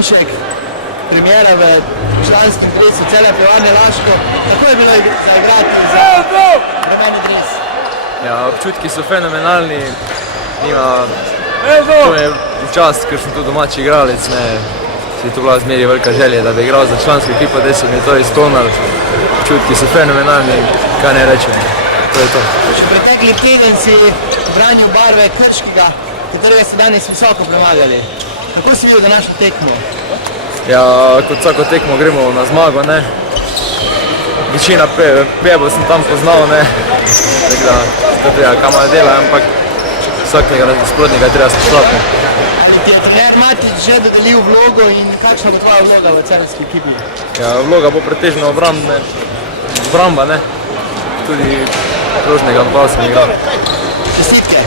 Jelinšek, premjera v članskem dresu cele Pivovarne Laško. Kako je bilo zaigrati za rumeni dres? Ja, občutki so fenomenalni. To je čast, ker sem tu domači igralec. Je to bila zmeri velika želja, da bi igral za člansko ekipo, da se mi je to izpolnilo. Občutki so fenomenalni, kaj ne rečem. To je to. Še pretekli teden si branil barve Krškega, katerega si danes visoko premagali. Kako si videl današnjo tekmo? Ja, kot vsako tekmo gremo na zmago, ne. Večina pebo sem tam poznal, ne. Tako da, to treba kamar dela, ampak vsakega nasprotnika treba spoštovati. Ali ti je trener Matić že dodelil vlogo in kakšna bo tvoja vloga v celjski ekipi? Ja, vloga bo pretežno obramba, ne. Tudi krožnega napad sem igral. Čestitke!